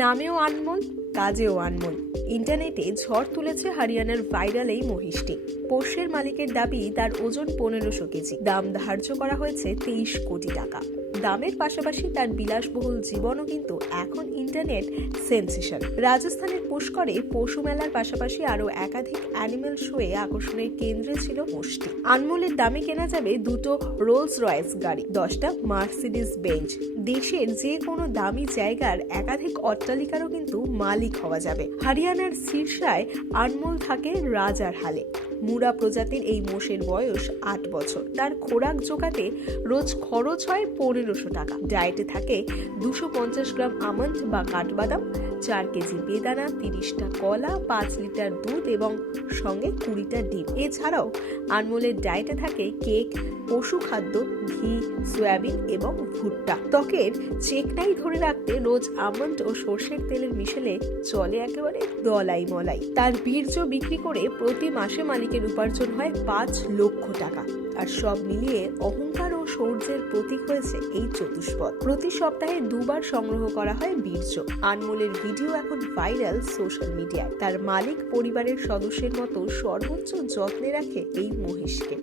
নামেও আনমোল কাজেও আনমোল। ইন্টারনেটে ঝড় তুলেছে হরিয়ানার ভাইরাল এই মহিষটি। পোষ্যের মালিকের দাবি, তার ওজন পনেরোশো কেজি। দাম ধার্য করা হয়েছে তেইশ কোটি টাকা। দামের পাশাপাশি তার বিলাসবহুল জীবনও কিন্তু এখন ইন্টারনেট সেন্সেশন। রাজস্থানের পুষ্করে পশু মেলার পাশাপাশি আরও একাধিক অ্যানিমেল শোয়ে আকর্ষণের কেন্দ্রে ছিল মোষটি আনমোলের দামে কেনা যাবে দুটো রোলস রয়েস গাড়ি, দশটা মার্সিডিস বেঞ্চ। দেশের যে কোনো দামি জায়গার একাধিক অট্টালিকারও কিন্তু মালিক হওয়া যাবে। হরিয়ানার শীর্ষায় আনমোল থাকে রাজার হালে। মুরা প্রজাতির এই মোষের বয়স আট বছর। তার খোরাক জোগাতে রোজ খরচ হয় পনেরোশো টাকা। ডায়েটে থাকে দুশো পঞ্চাশ গ্রাম আমন্ড বা কাঠবাদাম চার কেজি বেদানা, তিরিশটা কলা, পাঁচ লিটার দুধ এবং সঙ্গে কুড়িটা ডিম। এছাড়াও আনমোলের ডায়েটে থাকে কেক, পশু খাদ্য, ঘি, সয়াবিন এবং ভুট্টা। ত্বকের চেকনাই ধরে রাখতে রোজ আমন্ড ও সর্ষের তেলের মিশেলে চলে একেবারে দলাই মলাই। তার বীর্য বিক্রি করে প্রতি মাসে মালিকের উপার্জন হয় পাঁচ লক্ষ টাকা। আর সব মিলিয়ে অহংকার হয়েছে এই চতুষ্পদ। প্রতি সপ্তাহে দুবার সংগ্রহ করা হয় বীর্য। আনমোলের ভিডিও এখন ভাইরাল সোশ্যাল মিডিয়ায়। তার মালিক পরিবারের সদস্যের মতো সর্বোচ্চ যত্নে রাখে এই মহিষকে।